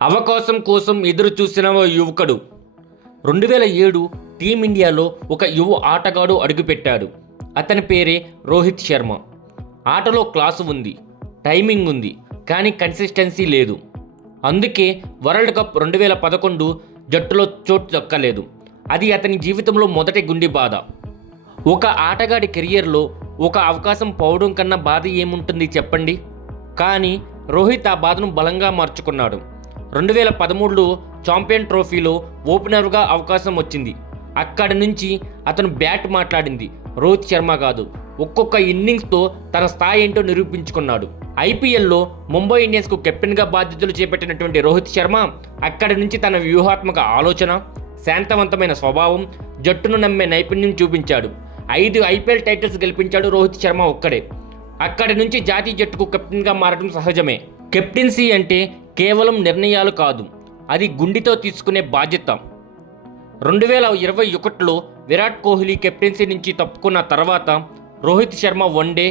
అవకాశం కోసం ఎదురు చూసిన ఓ యువకుడు 2007 టీమిండియాలో ఒక యువ ఆటగాడు అడుగుపెట్టాడు. అతని పేరే రోహిత్ శర్మ. ఆటలో క్లాసు ఉంది, టైమింగ్ ఉంది, కానీ కన్సిస్టెన్సీ లేదు. అందుకే వరల్డ్ కప్ 2011 జట్టులో చోటు దక్కలేదు. అది అతని జీవితంలో మొదటి గుండె బాధ. ఒక ఆటగాడి కెరియర్లో ఒక అవకాశం పోవడం కన్నా బాధ ఏముంటుంది చెప్పండి. కానీ రోహిత్ ఆ బాధను బలంగా మార్చుకున్నాడు. 2013లో ఛాంపియన్ ట్రోఫీలో ఓపెనర్గా అవకాశం వచ్చింది. అక్కడి నుంచి అతను బ్యాట్ మాట్లాడింది. రోహిత్ శర్మ కాదు, ఒక్కొక్క ఇన్నింగ్స్తో తన స్థాయి ఏంటో నిరూపించుకున్నాడు. ఐపీఎల్లో ముంబై ఇండియన్స్కు కెప్టెన్గా బాధ్యతలు చేపట్టినటువంటి రోహిత్ శర్మ అక్కడి నుంచి తన వ్యూహాత్మక ఆలోచన, శాంతవంతమైన స్వభావం, జట్టును నమ్మే నైపుణ్యం చూపించాడు. 5 ఐపీఎల్ టైటిల్స్ గెలిపించాడు రోహిత్ శర్మ ఒక్కడే. అక్కడి నుంచి జాతీయ జట్టుకు కెప్టెన్గా మారడం సహజమే. కెప్టెన్సీ అంటే కేవలం నిర్ణయాలు కాదు, అది గుండెతో తీసుకునే బాధ్యత. 2021లో విరాట్ కోహ్లీ కెప్టెన్సీ నుంచి తప్పుకున్న తర్వాత Rohit Sharma one day,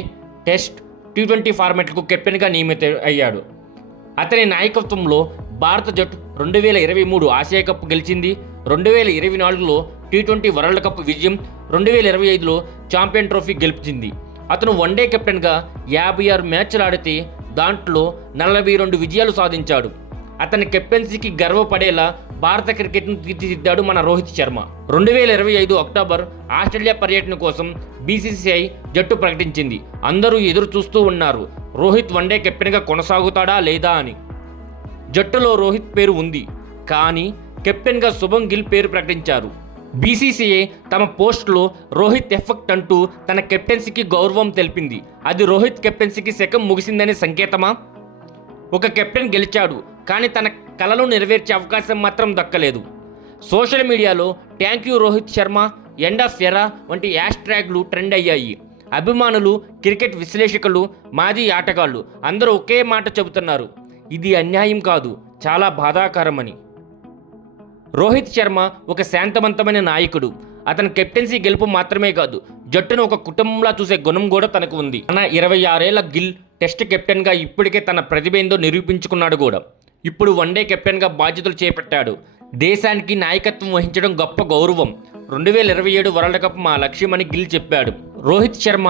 test, T20 ఫార్మాట్లకు కెప్టెన్గా నియమిత అయ్యాడు. అతని నాయకత్వంలో భారత జట్టు 2023 ఆసియా కప్ గెలిచింది. 2024లో T20 వరల్డ్ కప్ విజయం, 2025లో ఛాంపియన్ ట్రోఫీ గెలిచింది. అతను వన్డే కెప్టెన్గా 56 మ్యాచ్లు ఆడితే దాంట్లో 42 విజయాలు సాధించాడు. అతని కెప్టెన్సీకి గర్వపడేలా భారత క్రికెట్ను తీర్చిదిద్దాడు మన రోహిత్ శర్మ. 2025 అక్టోబర్ ఆస్ట్రేలియా పర్యటన కోసం బీసీసీఐ జట్టు ప్రకటించింది. అందరూ ఎదురు చూస్తూ ఉన్నారు, రోహిత్ వన్డే కెప్టెన్గా కొనసాగుతాడా లేదా అని. జట్టులో రోహిత్ పేరు ఉంది, కానీ కెప్టెన్గా శుభం గిల్ పేరు ప్రకటించారు. బీసీసీఐ తమ పోస్టులో రోహిత్ ఎఫెక్ట్ అంటూ తన కెప్టెన్సీకి గౌరవం తెలిపింది. అది రోహిత్ కెప్టెన్సీకి శకం ముగిసిందనే సంకేతమా? ఒక కెప్టెన్ గెలిచాడు, కానీ తన కలను నెరవేర్చే అవకాశం మాత్రం దక్కలేదు. సోషల్ మీడియాలో thank you Rohit Sharma, end of ఎరా వంటి హ్యాష్ ట్యాగ్లు ట్రెండ్ అయ్యాయి. అభిమానులు, క్రికెట్ విశ్లేషకులు, మాజీ ఆటగాళ్లు అందరూ ఒకే మాట చెబుతున్నారు, ఇది అన్యాయం కాదు, చాలా బాధాకరమని. రోహిత్ శర్మ ఒక శాంతవంతమైన నాయకుడు. అతని కెప్టెన్సీ గెలుపు మాత్రమే కాదు, జట్టును ఒక కుటుంబంలా చూసే గుణం కూడా తనకు ఉంది. తన 26 ఏళ్ల గిల్ టెస్ట్ కెప్టెన్గా ఇప్పటికే తన ప్రతిభ ఏందో నిరూపించుకున్నాడు కూడా. ఇప్పుడు వన్డే కెప్టెన్గా బాధ్యతలు చేపట్టాడు. దేశానికి నాయకత్వం వహించడం గొప్ప గౌరవం. 2027 వరల్డ్ కప్ మా లక్ష్యమని గిల్ చెప్పాడు. రోహిత్ శర్మ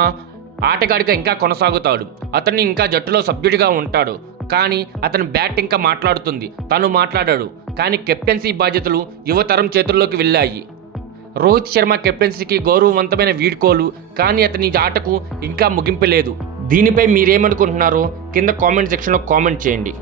ఆటగాడిగా ఇంకా కొనసాగుతాడు. అతన్ని ఇంకా జట్టులో సభ్యుడిగా ఉంటాడు. కానీ అతని బ్యాట్ ఇంకా మాట్లాడుతుంది. తను మాట్లాడాడు, కానీ కెప్టెన్సీ బాధ్యతలు యువతరం చేతుల్లోకి వెళ్ళాయి. రోహిత్ శర్మ కెప్టెన్సీకి గౌరవవంతమైన వీడ్కోలు, కానీ అతని ఆటకు ఇంకా ముగింపు లేదు. దీనిపై మీరేమనుకుంటున్నారో కింద కామెంట్ సెక్షన్లో కామెంట్ చేయండి.